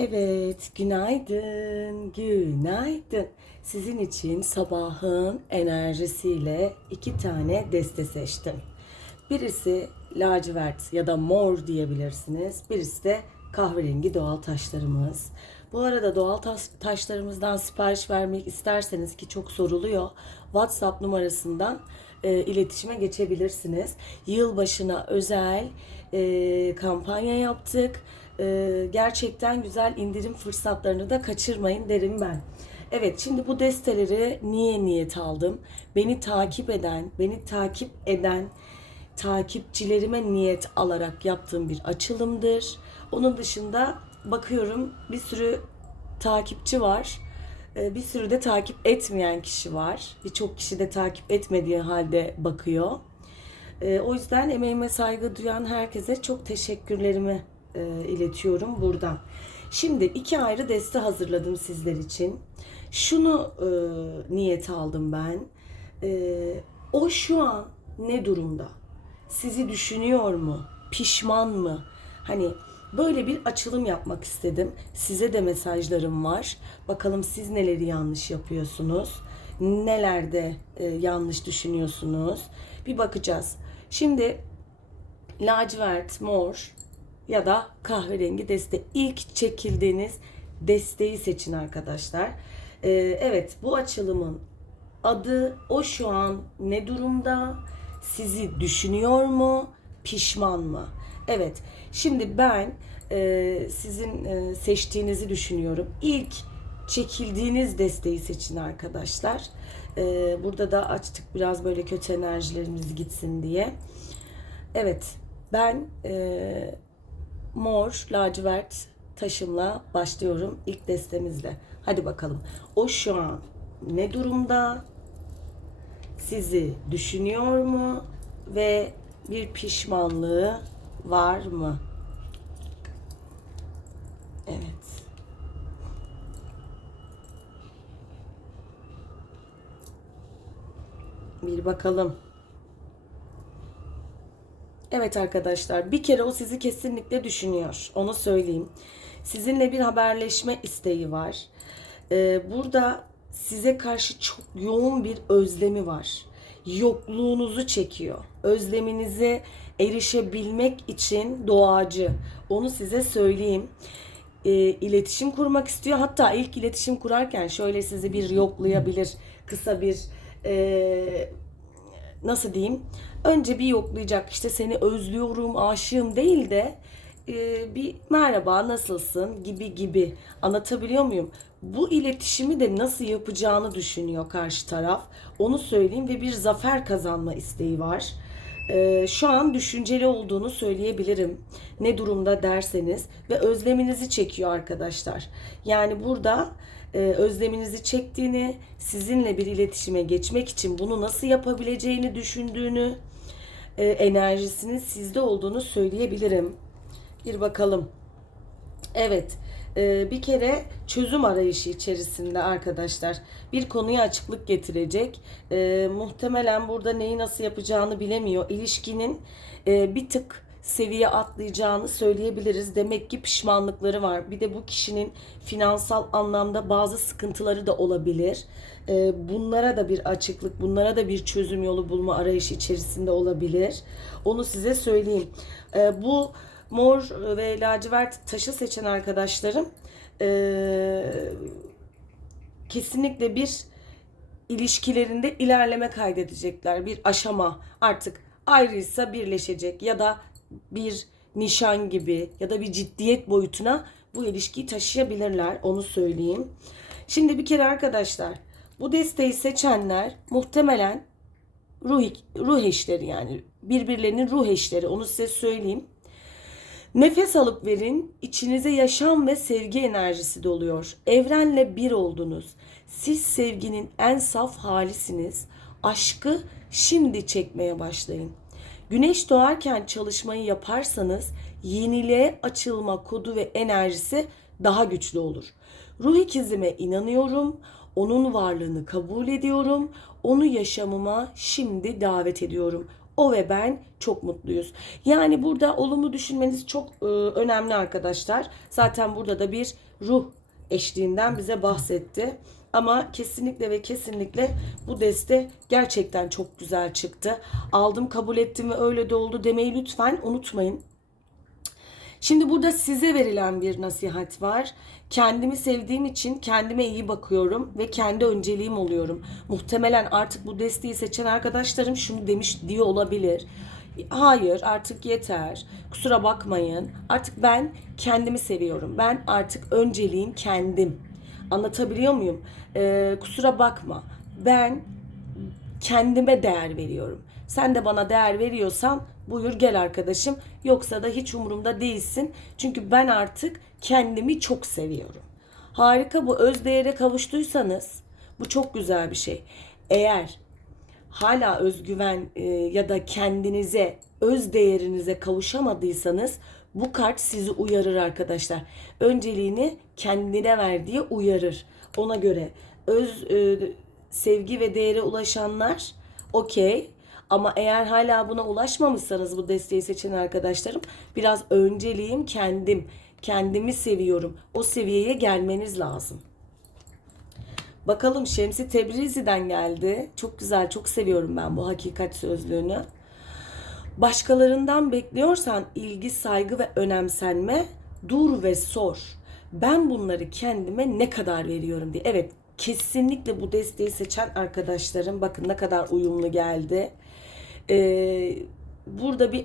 Evet, günaydın, günaydın. Sizin için sabahın enerjisiyle iki tane deste seçtim. Birisi lacivert ya da mor diyebilirsiniz. Birisi de kahverengi doğal taşlarımız. Bu arada doğal taş- taşlarımızdan sipariş vermek isterseniz ki çok soruluyor. WhatsApp numarasından e, iletişime geçebilirsiniz. Yılbaşına özel e, kampanya yaptık. E, gerçekten güzel indirim fırsatlarını da kaçırmayın derim ben. Evet şimdi bu desteleri niye niyet aldım? Beni takip eden, beni takip eden takipçilerime niyet alarak yaptığım bir açılımdır. Onun dışında bakıyorum bir sürü takipçi var. Ee, Bir sürü de takip etmeyen kişi var. Birçok kişi de takip etmediği halde bakıyor. Ee, O yüzden emeğime saygı duyan herkese çok teşekkürlerimi e, iletiyorum buradan. Şimdi iki ayrı deste hazırladım sizler için. Şunu e, niyet aldım ben. E, o şu an ne durumda? Sizi düşünüyor mu? Pişman mı? Hani böyle bir açılım yapmak istedim. Size de mesajlarım var. Bakalım siz neleri yanlış yapıyorsunuz? Nelerde e, yanlış düşünüyorsunuz? Bir bakacağız. Şimdi lacivert, mor ya da kahverengi deste. İlk çekildiğiniz desteği seçin arkadaşlar. Ee, evet bu açılımın adı o şu an ne durumda? Sizi düşünüyor mu? Pişman mı? Evet. Şimdi ben e, sizin e, seçtiğinizi düşünüyorum. İlk çekildiğiniz desteği seçin arkadaşlar. E, burada da açtık biraz böyle kötü enerjilerimiz gitsin diye. Evet, ben e, mor, lacivert taşımla başlıyorum ilk destemizle. Hadi bakalım. O şu an ne durumda? Sizi düşünüyor mu? Ve bir pişmanlığı var mı? Evet. Bir bakalım. Evet arkadaşlar bir kere o sizi kesinlikle düşünüyor. Onu söyleyeyim. Sizinle bir haberleşme isteği var. Ee, burada size karşı çok yoğun bir özlemi var. Yokluğunuzu çekiyor. Özleminize erişebilmek için doğacı. Onu size söyleyeyim. Ee, iletişim kurmak istiyor. Hatta ilk iletişim kurarken şöyle sizi bir yoklayabilir. Kısa bir e, nasıl diyeyim? Önce bir yoklayacak işte seni özlüyorum, aşığım değil de e, bir merhaba nasılsın gibi gibi anlatabiliyor muyum? Bu iletişimi de nasıl yapacağını düşünüyor karşı taraf. Onu söyleyeyim ve bir zafer kazanma isteği var. E, şu an düşünceli olduğunu söyleyebilirim. Ne durumda derseniz ve özleminizi çekiyor arkadaşlar. Yani burada e, özleminizi çektiğini, sizinle bir iletişime geçmek için bunu nasıl yapabileceğini düşündüğünü, e, enerjisinin sizde olduğunu söyleyebilirim. Bir bakalım. Evet, e, bir kere çözüm arayışı içerisinde arkadaşlar bir konuya açıklık getirecek. E, muhtemelen burada neyi nasıl yapacağını bilemiyor. İlişkinin bir tık seviye atlayacağını söyleyebiliriz. Demek ki pişmanlıkları var. Bir de bu kişinin finansal anlamda bazı sıkıntıları da olabilir. Ee, Bunlara da bir açıklık, bunlara da bir çözüm yolu bulma arayışı içerisinde olabilir. Onu size söyleyeyim. Ee, Bu mor ve lacivert taşı seçen arkadaşlarım ee, kesinlikle bir ilişkilerinde ilerleme kaydedecekler. Bir aşama artık ayrıysa birleşecek ya da bir nişan gibi ya da bir ciddiyet boyutuna bu ilişkiyi taşıyabilirler. Onu söyleyeyim. Şimdi bir kere arkadaşlar bu desteği seçenler muhtemelen ruh, ruh eşleri yani birbirlerinin ruh eşleri onu size söyleyeyim. Nefes alıp verin, içinize yaşam ve sevgi enerjisi doluyor. Evrenle bir oldunuz. Siz sevginin en saf halisiniz. Aşkı şimdi çekmeye başlayın. Güneş doğarken çalışmayı yaparsanız yeniliğe açılma kodu ve enerjisi daha güçlü olur. Ruh ikizime inanıyorum. Onun varlığını kabul ediyorum. Onu yaşamıma şimdi davet ediyorum. O ve ben çok mutluyuz. Yani burada olumlu düşünmeniz çok e, önemli arkadaşlar. Zaten burada da bir ruh eşliğinden bize bahsetti. Ama kesinlikle ve kesinlikle bu deste gerçekten çok güzel çıktı. Aldım kabul ettim ve öyle de oldu demeyi lütfen unutmayın. Şimdi burada size verilen bir nasihat var. Kendimi sevdiğim için kendime iyi bakıyorum ve kendi önceliğim oluyorum. Muhtemelen artık bu desteği seçen arkadaşlarım şunu demiş diye olabilir. Hayır artık yeter. Kusura bakmayın. Artık ben kendimi seviyorum. Ben artık önceliğim kendim. Anlatabiliyor muyum? Ee, kusura bakma. Ben kendime değer veriyorum. Sen de bana değer veriyorsan buyur gel arkadaşım. Yoksa da hiç umurumda değilsin. Çünkü ben artık kendimi çok seviyorum. Harika bu özdeğere kavuştuysanız bu çok güzel bir şey. Eğer hala özgüven e, ya da kendinize, öz değerinize kavuşamadıysanız bu kart sizi uyarır arkadaşlar. Önceliğini kendine ver diye uyarır. Ona göre öz e, sevgi ve değere ulaşanlar okey. Ama eğer hala buna ulaşmamışsanız bu desteği seçen arkadaşlarım biraz önceliğim kendim. Kendimi seviyorum. O seviyeye gelmeniz lazım. Bakalım Şemsi Tebrizi'den geldi. Çok güzel, çok seviyorum ben bu hakikat sözlüğünü. Başkalarından bekliyorsan ilgi, saygı ve önemsenme, dur ve sor. Ben bunları kendime ne kadar veriyorum diye. Evet, kesinlikle bu desteği seçen arkadaşlarım bakın ne kadar uyumlu geldi. Ee, burada bir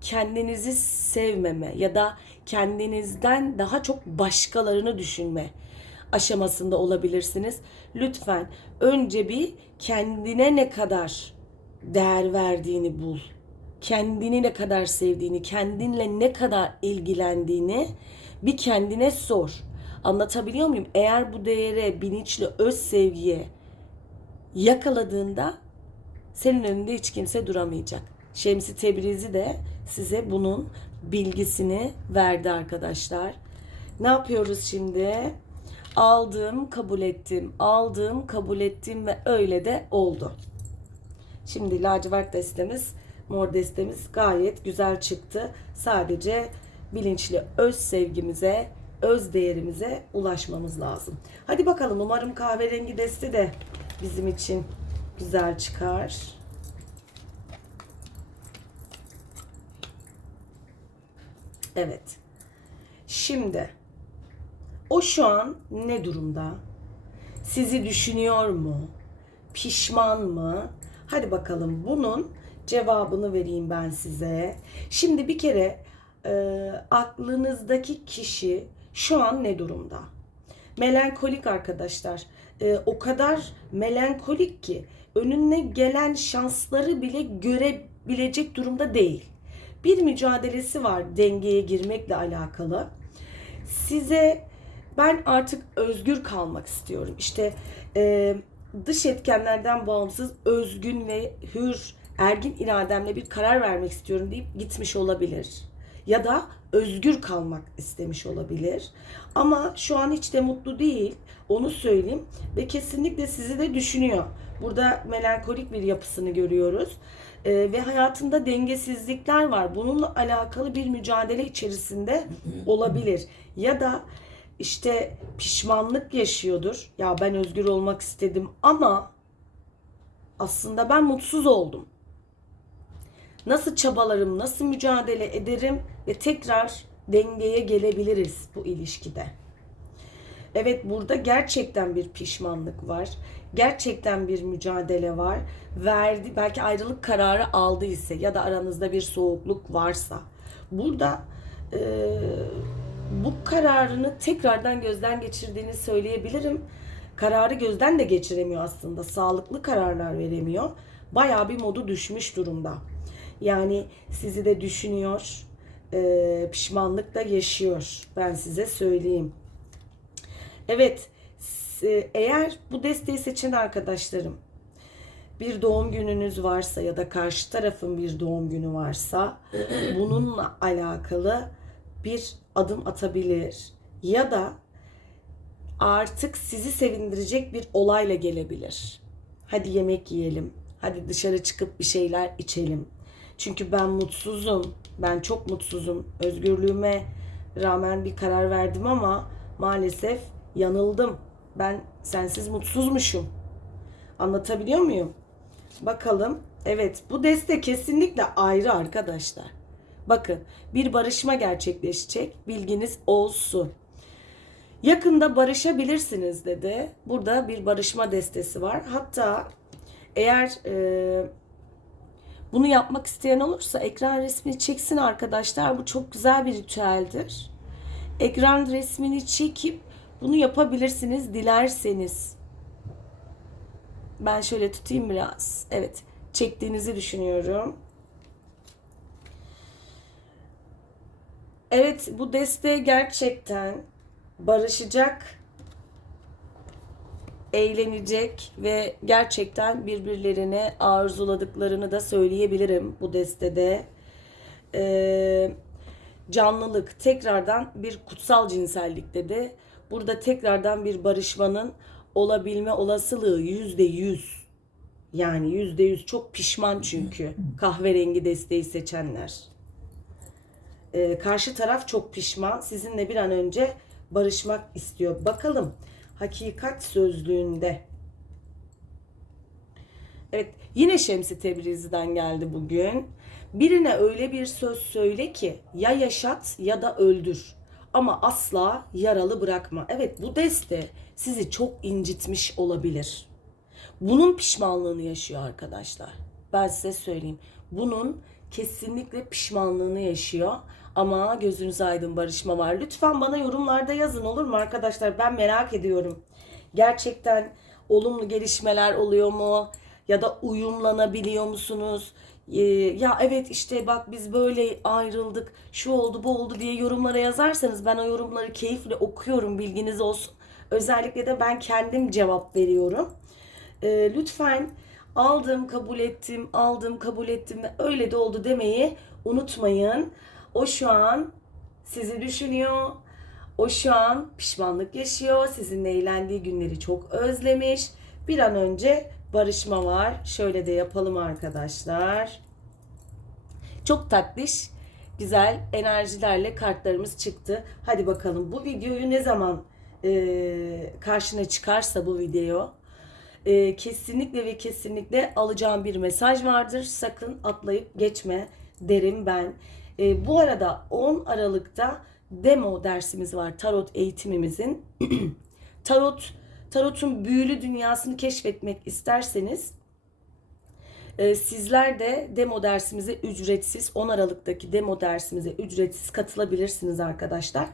kendinizi sevmeme ya da kendinizden daha çok başkalarını düşünme aşamasında olabilirsiniz. Lütfen önce bir kendine ne kadar değer verdiğini bul. Kendini ne kadar sevdiğini, kendinle ne kadar ilgilendiğini bir kendine sor. Anlatabiliyor muyum? Eğer bu değere, bilinçli öz sevgiye yakaladığında senin önünde hiç kimse duramayacak. Şemsi Tebrizi de size bunun bilgisini verdi arkadaşlar. Ne yapıyoruz şimdi? Aldım, kabul ettim. Aldım, kabul ettim ve öyle de oldu. Şimdi lacivert destemiz, mor destemiz gayet güzel çıktı. Sadece bilinçli öz sevgimize, öz değerimize ulaşmamız lazım. Hadi bakalım umarım kahverengi deste de bizim için güzel çıkar. Evet. Şimdi o şu an ne durumda? Sizi düşünüyor mu? Pişman mı? Hadi bakalım bunun cevabını vereyim ben size. Şimdi bir kere e, aklınızdaki kişi şu an ne durumda? Melankolik arkadaşlar. E, o kadar melankolik ki önüne gelen şansları bile görebilecek durumda değil. Bir mücadelesi var dengeye girmekle alakalı. Size ben artık özgür kalmak istiyorum. İşte e, dış etkenlerden bağımsız, özgün ve hür, ergin irademle bir karar vermek istiyorum deyip gitmiş olabilir. Ya da özgür kalmak istemiş olabilir. Ama şu an hiç de mutlu değil. Onu söyleyeyim. Ve kesinlikle sizi de düşünüyor. Burada melankolik bir yapısını görüyoruz. Ee, ve hayatında dengesizlikler var. Bununla alakalı bir mücadele içerisinde olabilir. Ya da işte pişmanlık yaşıyordur. Ya ben özgür olmak istedim ama aslında ben mutsuz oldum. Nasıl çabalarım, nasıl mücadele ederim ve tekrar dengeye gelebiliriz bu ilişkide. Evet burada gerçekten bir pişmanlık var. Gerçekten bir mücadele var. Verdi belki ayrılık kararı aldıysa ya da aranızda bir soğukluk varsa burada e, bu kararını tekrardan gözden geçirdiğini söyleyebilirim. Kararı gözden de geçiremiyor aslında. Sağlıklı kararlar veremiyor. Bayağı bir modu düşmüş durumda. Yani sizi de düşünüyor, e, pişmanlık da yaşıyor. Ben size söyleyeyim. Evet, eğer bu desteği seçen arkadaşlarım bir doğum gününüz varsa ya da karşı tarafın bir doğum günü varsa bununla alakalı bir adım atabilir ya da artık sizi sevindirecek bir olayla gelebilir. Hadi yemek yiyelim. Hadi dışarı çıkıp bir şeyler içelim. Çünkü ben mutsuzum. Ben çok mutsuzum. Özgürlüğüme rağmen bir karar verdim ama maalesef yanıldım. Ben sensiz mutsuzmuşum. Anlatabiliyor muyum? Bakalım. Evet bu deste kesinlikle ayrı arkadaşlar. Bakın bir barışma gerçekleşecek. Bilginiz olsun. Yakında barışabilirsiniz dedi. Burada bir barışma destesi var. Hatta eğer e, bunu yapmak isteyen olursa ekran resmini çeksin arkadaşlar. Bu çok güzel bir ritüeldir. Ekran resmini çekip bunu yapabilirsiniz dilerseniz. Ben şöyle tutayım biraz. Evet, çektiğinizi düşünüyorum. Evet, bu deste gerçekten barışacak, eğlenecek ve gerçekten birbirlerine arzuladıklarını da söyleyebilirim bu destede. Ee, canlılık tekrardan bir kutsal cinsellik dedi. Burada tekrardan bir barışmanın olabilme olasılığı yüzde yüz. Yani yüzde yüz çok pişman çünkü kahverengi desteği seçenler. Ee, karşı taraf çok pişman. Sizinle bir an önce barışmak istiyor. Bakalım hakikat sözlüğünde. Evet yine Şemsi Tebrizi'den geldi bugün. Birine öyle bir söz söyle ki ya yaşat ya da öldür. Ama asla yaralı bırakma. Evet bu deste sizi çok incitmiş olabilir. Bunun pişmanlığını yaşıyor arkadaşlar. Ben size söyleyeyim. Bunun kesinlikle pişmanlığını yaşıyor. Ama gözünüz aydın barışma var. Lütfen bana yorumlarda yazın olur mu arkadaşlar? Ben merak ediyorum. Gerçekten olumlu gelişmeler oluyor mu? Ya da uyumlanabiliyor musunuz? Ee, ya evet işte bak biz böyle ayrıldık, şu oldu bu oldu diye yorumlara yazarsanız ben o yorumları keyifle okuyorum bilginiz olsun. Özellikle de ben kendim cevap veriyorum. Ee, lütfen aldım kabul ettim, aldım kabul ettim öyle de oldu demeyi unutmayın. O şu an sizi düşünüyor. O şu an pişmanlık yaşıyor. Sizinle eğlendiği günleri çok özlemiş. Bir an önce barışma var. Şöyle de yapalım arkadaşlar. Çok tatlış, güzel enerjilerle kartlarımız çıktı. Hadi bakalım bu videoyu ne zaman e, karşına çıkarsa bu video e, kesinlikle ve kesinlikle alacağım bir mesaj vardır. Sakın atlayıp geçme derim ben. E, bu arada 10 Aralık'ta demo dersimiz var tarot eğitimimizin. tarot tarotun büyülü dünyasını keşfetmek isterseniz e, sizler de demo dersimize ücretsiz 10 Aralık'taki demo dersimize ücretsiz katılabilirsiniz arkadaşlar.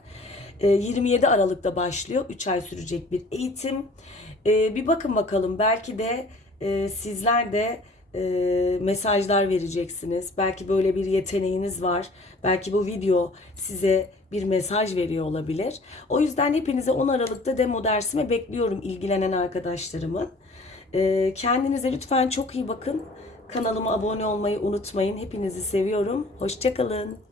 E, 27 Aralık'ta başlıyor. 3 ay sürecek bir eğitim. E, bir bakın bakalım belki de e, sizler de e, mesajlar vereceksiniz. Belki böyle bir yeteneğiniz var. Belki bu video size bir mesaj veriyor olabilir. O yüzden hepinize 10 Aralık'ta demo dersime bekliyorum ilgilenen arkadaşlarımın. E, kendinize lütfen çok iyi bakın. Kanalıma abone olmayı unutmayın. Hepinizi seviyorum. Hoşçakalın.